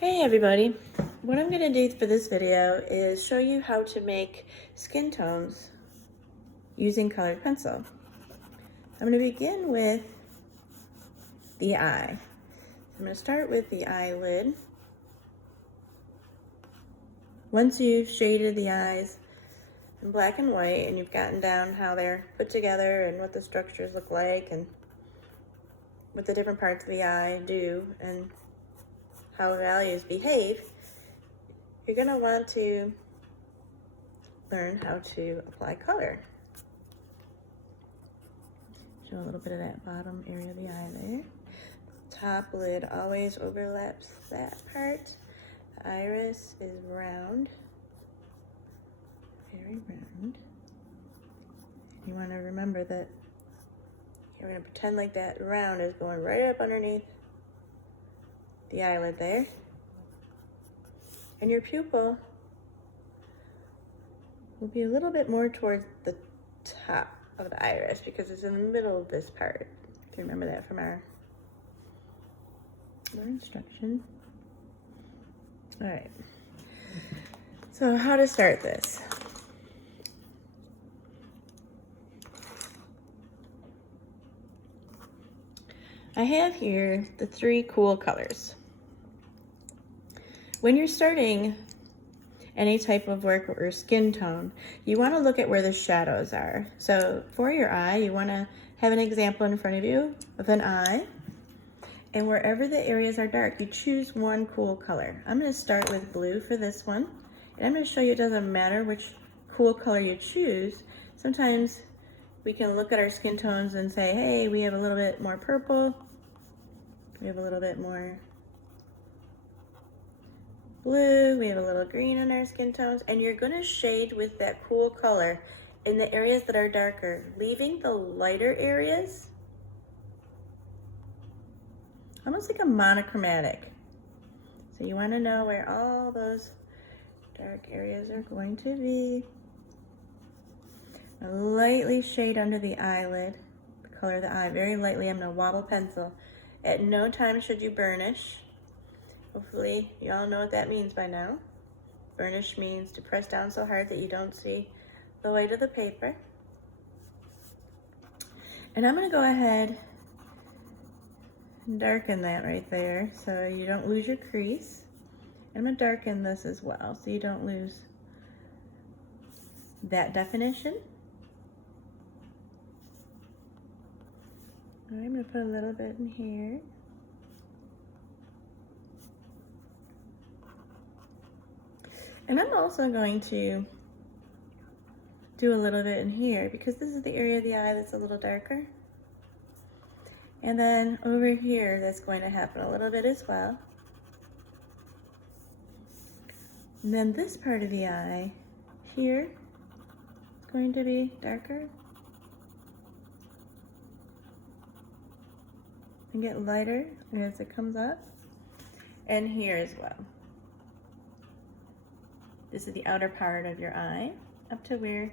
Hey everybody, what I'm going to do for this video is show you how to make skin tones using colored pencil. I'm going to begin with the eye. I'm going to start with the eyelid. Once you've shaded the eyes in black and white and you've gotten down how they're put together and what the structures look like and what the different parts of the eye do and how values behave, you're going to want to learn how to apply color. Show a little bit of that bottom area of the eye there. Top lid always overlaps that part. The iris is round, very round. You want to remember that you're going to pretend like that round is going right up underneath the eyelid there. And your pupil will be a little bit more towards the top of the iris because it's in the middle of this part. If you remember that from our instruction. All right. So how to start this? I have here the 3 cool colors. When you're starting any type of work or skin tone, you want to look at where the shadows are. So for your eye, you want to have an example in front of you of an eye. And wherever the areas are dark, you choose one cool color. I'm going to start with blue for this one. And I'm going to show you it doesn't matter which cool color you choose. Sometimes we can look at our skin tones and say, hey, we have a little bit more purple. We have a little bit more blue, we have a little green in our skin tones, and you're going to shade with that cool color in the areas that are darker, leaving the lighter areas almost like a monochromatic. So you want to know where all those dark areas are going to be. Lightly shade under the eyelid, the color of the eye, very lightly. I'm going to wobble pencil. At no time should you burnish. Hopefully you all know what that means by now. Burnish means to press down so hard that you don't see the white of the paper. And I'm going to go ahead and darken that right there so you don't lose your crease. I'm going to darken this as well so you don't lose that definition. All right, I'm going to put a little bit in here. And I'm also going to do a little bit in here because this is the area of the eye that's a little darker. And then over here, that's going to happen a little bit as well. And then this part of the eye here is going to be darker. And get lighter as it comes up. And here as well. This is the outer part of your eye, up to where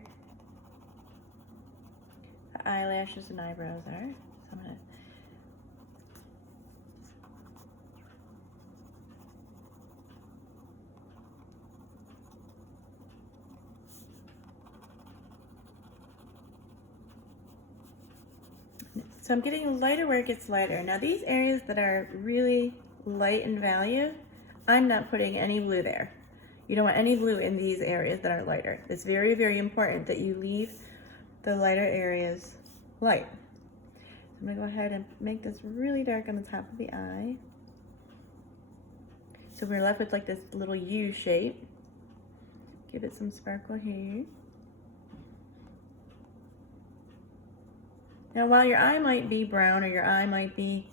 the eyelashes and eyebrows are. So I'm gonna I'm getting lighter where it gets lighter. Now these areas that are really light in value, I'm not putting any blue there. You don't want any blue in these areas that are lighter. It's very, very important that you leave the lighter areas light. So I'm gonna go ahead and make this really dark on the top of the eye. So we're left with like this little U shape. Give it some sparkle here. Now while your eye might be brown or your eye might be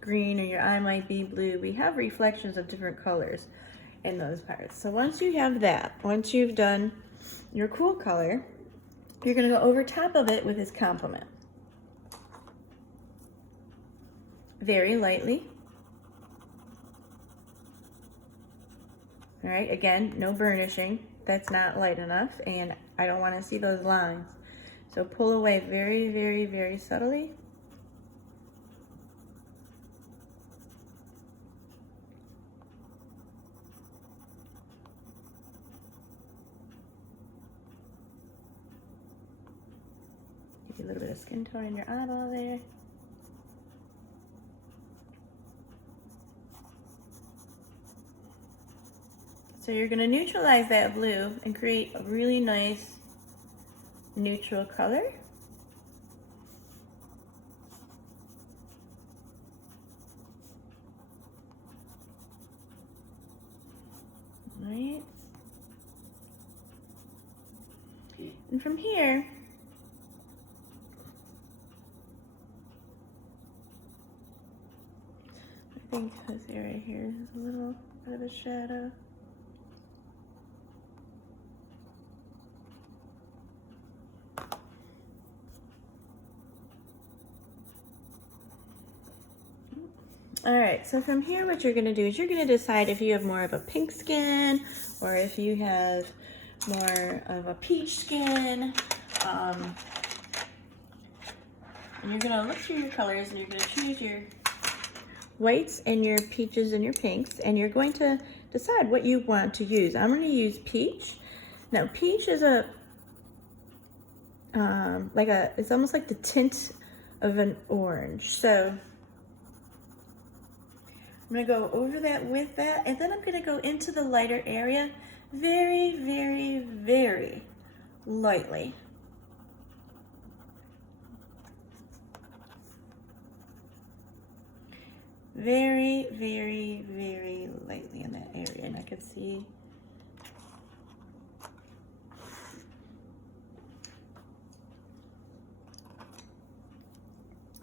green or your eye might be blue, we have reflections of different colors in those parts. So once you have that, once you've done your cool color, you're going to go over top of it with his complement. Very lightly. All right, again, no burnishing. That's not light enough, and I don't want to see those lines. So pull away very, very, very subtly. Do a little bit of skin tone in your eyeball there. So you're going to neutralize that blue and create a really nice neutral color. Right. And from here, I think this area here is a little bit of a shadow. All right, so from here, what you're gonna do is you're gonna decide if you have more of a pink skin or if you have more of a peach skin. And you're gonna look through your colors and you're gonna choose your whites and your peaches and your pinks, and you're going to decide what you want to use. I'm gonna use peach. Now, peach is a, it's almost like the tint of an orange. So I'm gonna go over that with that, and then I'm gonna go into the lighter area very, very, very lightly. Very, very, very lightly in that area, and I can see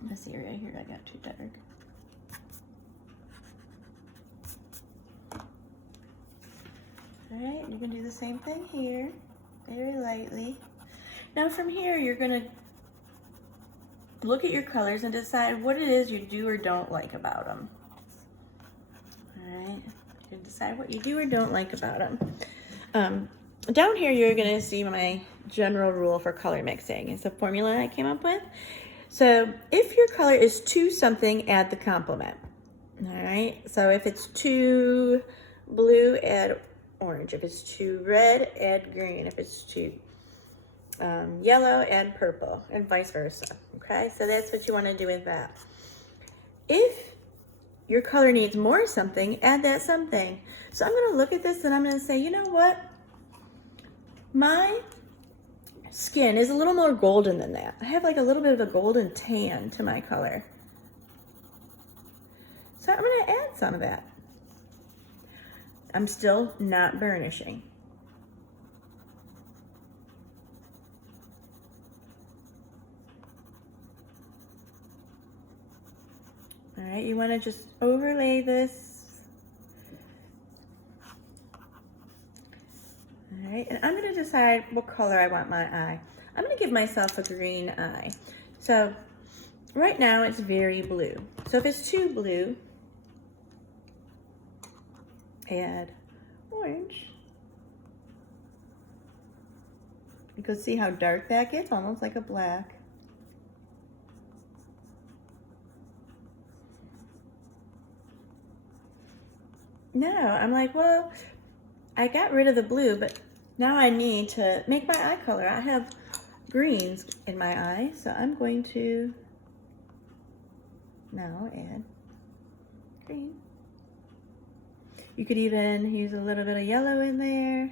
this area here I got too dark. All right, you're gonna do the same thing here, very lightly. Now from here, you're gonna look at your colors and decide what it is you do or don't like about them. All right, you can decide what you do or don't like about them. Down here, you're gonna see my general rule for color mixing. It's a formula I came up with. So if your color is too something, add the complement. All right, so if it's too blue, add orange. If it's too red, add green. If it's too yellow, add purple, and vice versa. Okay, so that's what you want to do with that. If your color needs more something, add that something. So I'm going to look at this and I'm going to say, you know what? My skin is a little more golden than that. I have like a little bit of a golden tan to my color. So I'm going to add some of that. I'm still not burnishing. All right, you want to just overlay this. All right, and I'm going to decide what color I want my eye. I'm going to give myself a green eye. So right now it's very blue. So if it's too blue, add orange. You can see how dark that gets, almost like a black. Now I'm like, well, I got rid of the blue, but now I need to make my eye color. I have greens in my eye, so I'm going to now add green. You could even use a little bit of yellow in there.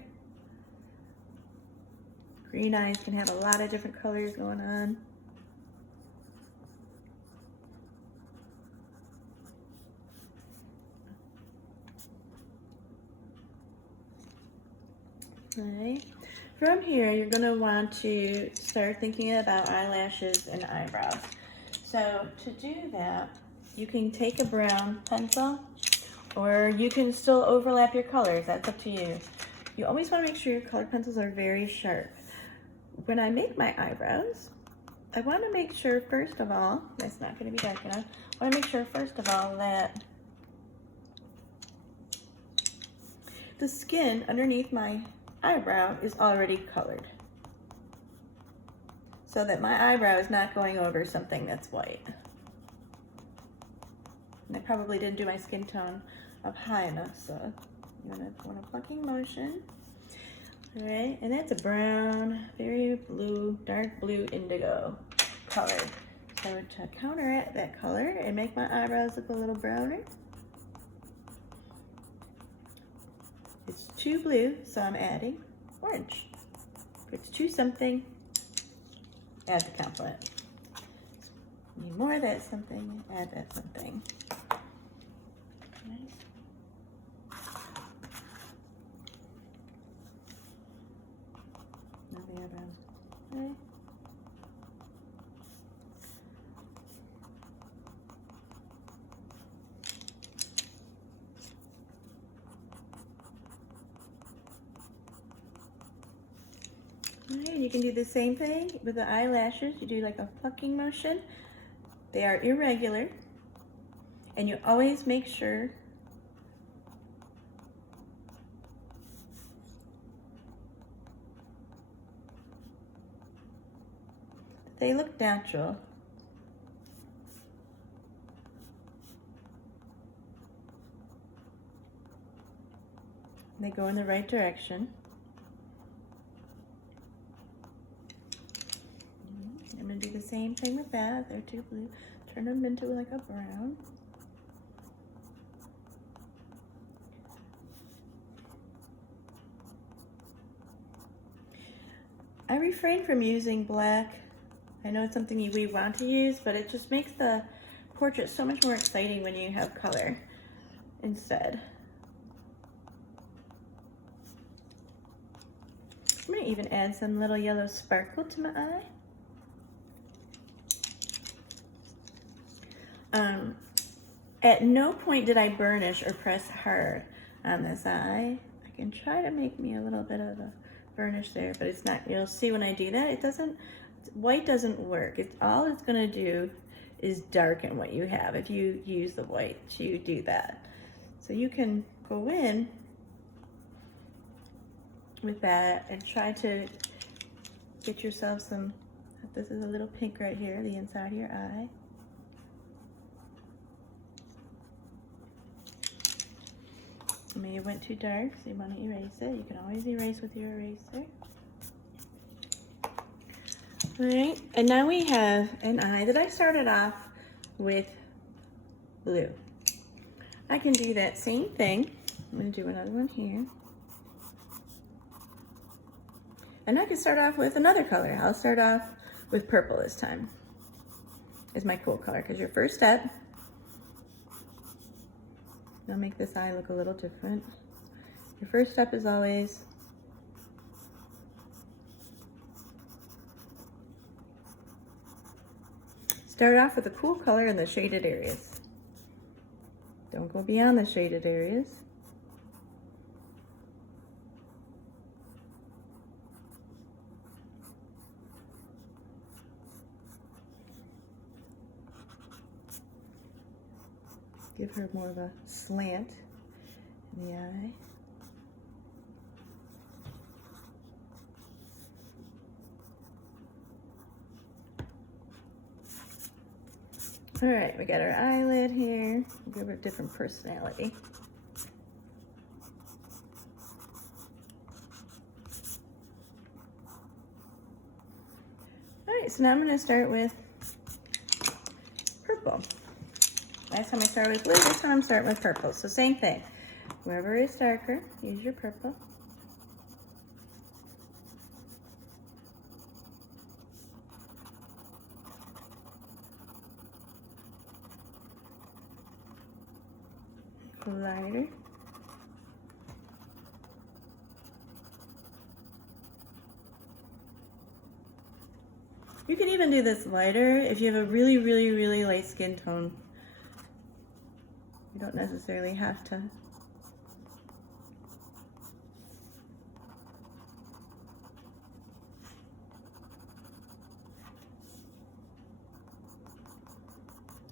Green eyes can have a lot of different colors going on. All right. From here, you're going to want to start thinking about eyelashes and eyebrows. So to do that, you can take a brown pencil, or you can still overlap your colors. That's up to you. You always want to make sure your colored pencils are very sharp. When I make my eyebrows, I want to make sure, first of all, that's not going to be dark enough. I want to make sure, first of all, that the skin underneath my eyebrow is already colored, so that my eyebrow is not going over something that's white. And I probably didn't do my skin tone up high enough, so you want a plucking motion. All right, and that's a brown, very blue, dark blue indigo. colored. So to counteract that color and make my eyebrows look a little browner, it's too blue, so I'm adding orange. If it's too something, add the complement. Need more of that something, add that something. Right. Now the eyebrows. Okay. Alright, you can do the same thing with the eyelashes. You do like a plucking motion. They are irregular, and you always make sure that they look natural. They go in the right direction. I'm going to do the same thing with that. They're too blue. Turn them into like a brown. I refrain from using black. I know it's something we want to use, but it just makes the portrait so much more exciting when you have color instead. I'm going to even add some little yellow sparkle to my eye. At no point did I burnish or press hard on this eye. I can try to make me a little bit of a burnish there, but it's not, you'll see when I do that, it doesn't, white doesn't work. All it's gonna do is darken what you have if you use the white to do that. So you can go in with that and try to get yourself some, this is a little pink right here, the inside of your eye. Maybe it went too dark, so you want to erase it. You can always erase with your eraser. All right, and now we have an eye that I started off with blue. I can do that same thing. I'm going to do another one here. And I can start off with another color. I'll start off with purple this time. Is my cool color, because your first step, I'll make this eye look a little different. Your first step is always start off with a cool color in the shaded areas. Don't go beyond the shaded areas. Give her more of a slant in the eye. All right, we got our eyelid here. We'll give her a different personality. All right, so now I'm going to start with purple. Last time I started with blue, this time I'm starting with purple. So same thing. Wherever it's darker, use your purple. Lighter. You can even do this lighter if you have a really, really, really light skin tone. You don't necessarily have to.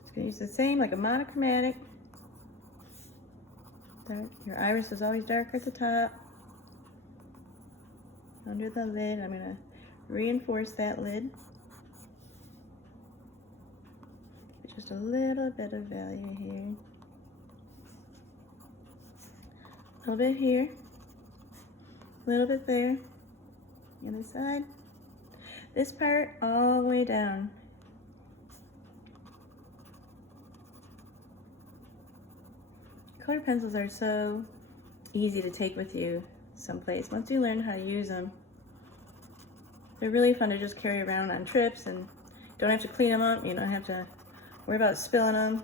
Just gonna use the same, like a monochromatic. Your iris is always darker at the top. Under the lid, I'm gonna reinforce that lid. Just a little bit of value here. A little bit here, a little bit there, the other side. This part all the way down Colored pencils are so easy to take with you someplace. Once you learn how to use them, they're really fun to just carry around on trips, and don't have to clean them up. You don't have to worry about spilling them.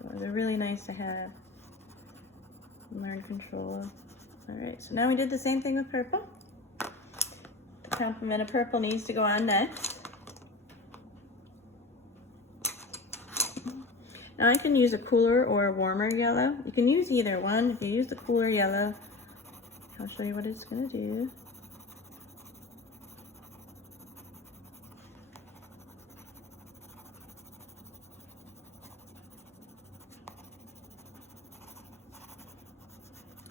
So they're really nice to have and learn control of. All right, so now we did the same thing with purple. The complement of purple needs to go on next. Now I can use a cooler or a warmer yellow. You can use either one. If you use the cooler yellow, I'll show you what it's gonna do.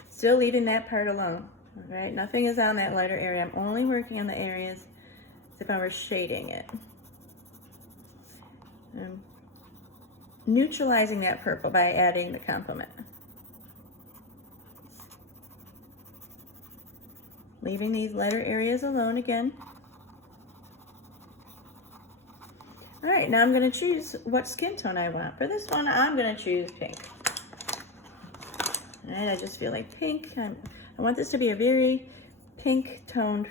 Still leaving that part alone, all right? Nothing is on that lighter area. I'm only working on the areas as if I were shading it. I'm neutralizing that purple by adding the complement. Leaving these lighter areas alone again. All right, now I'm gonna choose what skin tone I want. For this one, I'm gonna choose pink. All right, I just feel like pink. I want this to be a very pink toned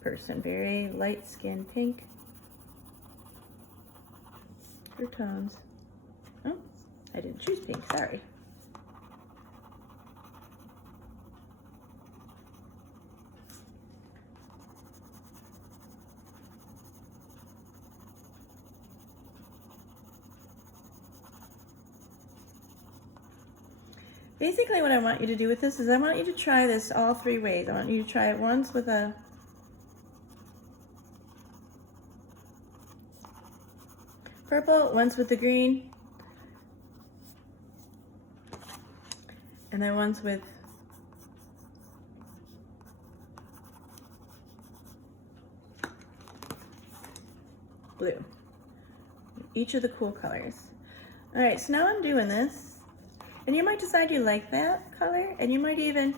person, very light skin pink. Her tones. Oh, I didn't choose pink, sorry. Basically what I want you to do with this is I want you to try this all three ways. I want you to try it once with a purple, once with the green, and then once with blue. Each of the cool colors. All right, so now I'm doing this. And you might decide you like that color, and you might even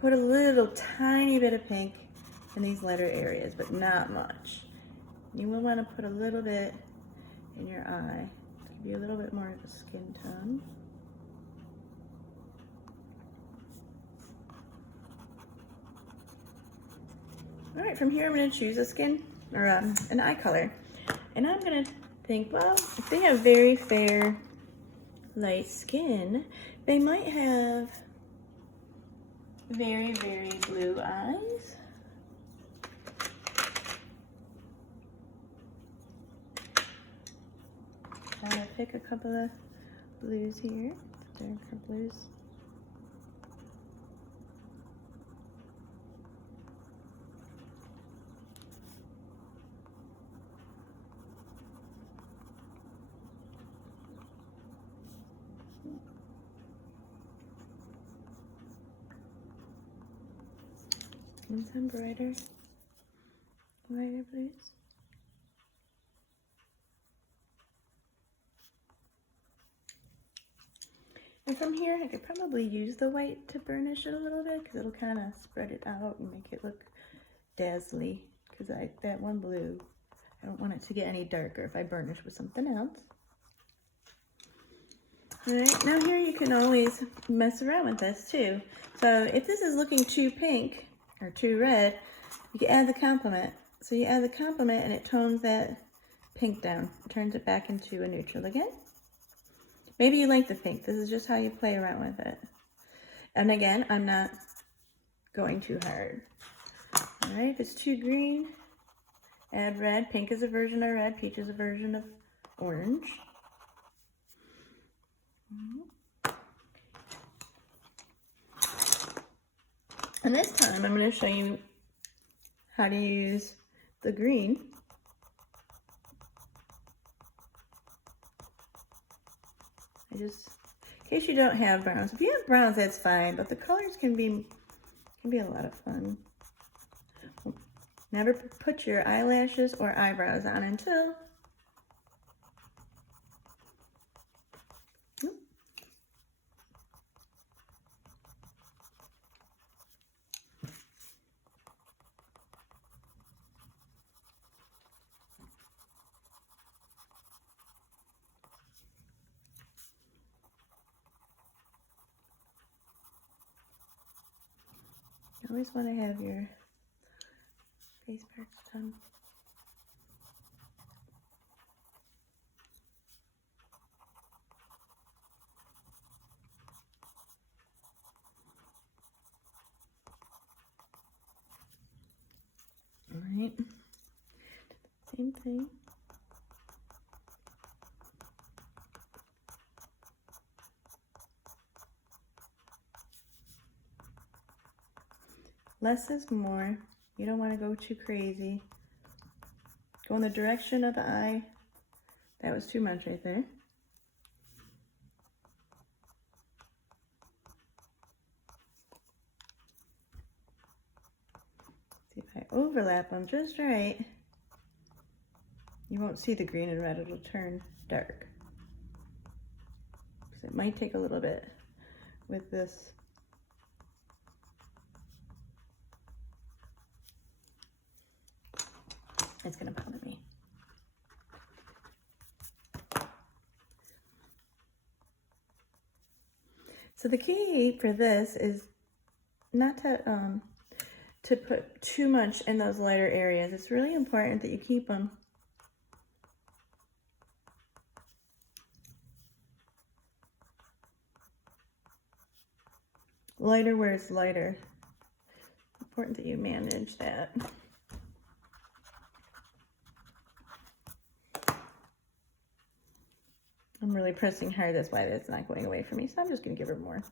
put a little tiny bit of pink in these lighter areas, but not much. You will want to put a little bit in your eye to give you a little bit more of a skin tone. All right, from here I'm going to choose a skin, or an eye color. And I'm going to think, well, if they have very fair light skin, they might have very, very blue eyes. I'm gonna pick a couple of blues here, darker blues. And some brighter blues. And from here, I could probably use the white to burnish it a little bit because it'll kind of spread it out and make it look dazzly. Because that one blue, I don't want it to get any darker if I burnish with something else. All right, now here you can always mess around with this too. So if this is looking too pink or too red, you can add the complement. So you add the complement and it tones that pink down, turns it back into a neutral again. Maybe you like the pink. This is just how you play around with it. And again, I'm not going too hard. All right, if it's too green, add red. Pink is a version of red. Peach is a version of orange. And this time I'm going to show you how to use the green. In case you don't have browns. If you have browns, that's fine, but the colors can be a lot of fun. Never put your eyelashes or eyebrows on until always want to have your face parts done. All right, same thing. Less is more. You don't want to go too crazy. Go in the direction of the eye. That was too much right there. See if I overlap them just right. You won't see the green and red, it'll turn dark. So it might take a little bit with this. It's gonna bother me. So the key for this is not to put too much in those lighter areas. It's really important that you keep them lighter where it's lighter. Important that you manage that. I'm really pressing hard, that's why it's not going away from me, so I'm just going to give her more.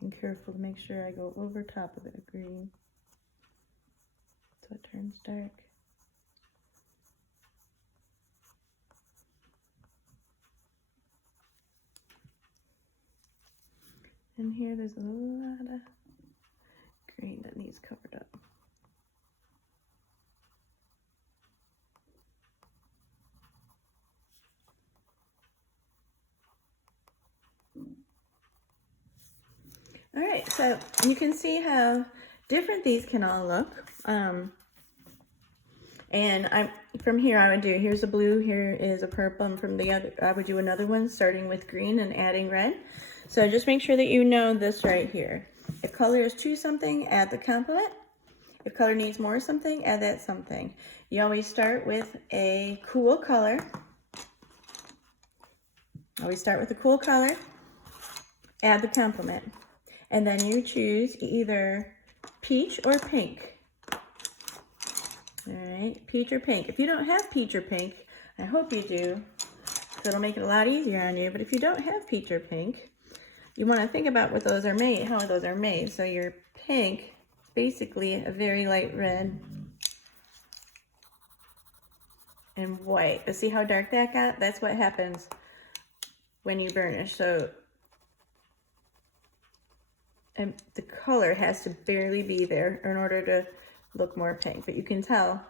Being careful to make sure I go over top of the green so it turns dark. And here there's a lot of green that needs covered up. All right, so you can see how different these can all look. And from here I would do, here's a blue, here is a purple, and from the other, I would do another one starting with green and adding red. So just make sure that you know this right here. If color is too something, add the complement. If color needs more something, add that something. You always start with a cool color. Always start with a cool color, add the complement. And then you choose either peach or pink. All right, peach or pink. If you don't have peach or pink, I hope you do, because it'll make it a lot easier on you. But if you don't have peach or pink, you want to think about what those are made, how those are made. So your pink, basically a very light red and white. But see how dark that got? That's what happens when you burnish. So and the color has to barely be there in order to look more pink. But you can tell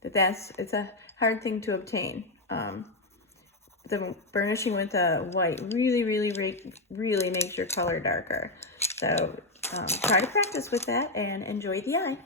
that it's a hard thing to obtain. The burnishing with a white really makes your color darker. So try to practice with that and enjoy the eye.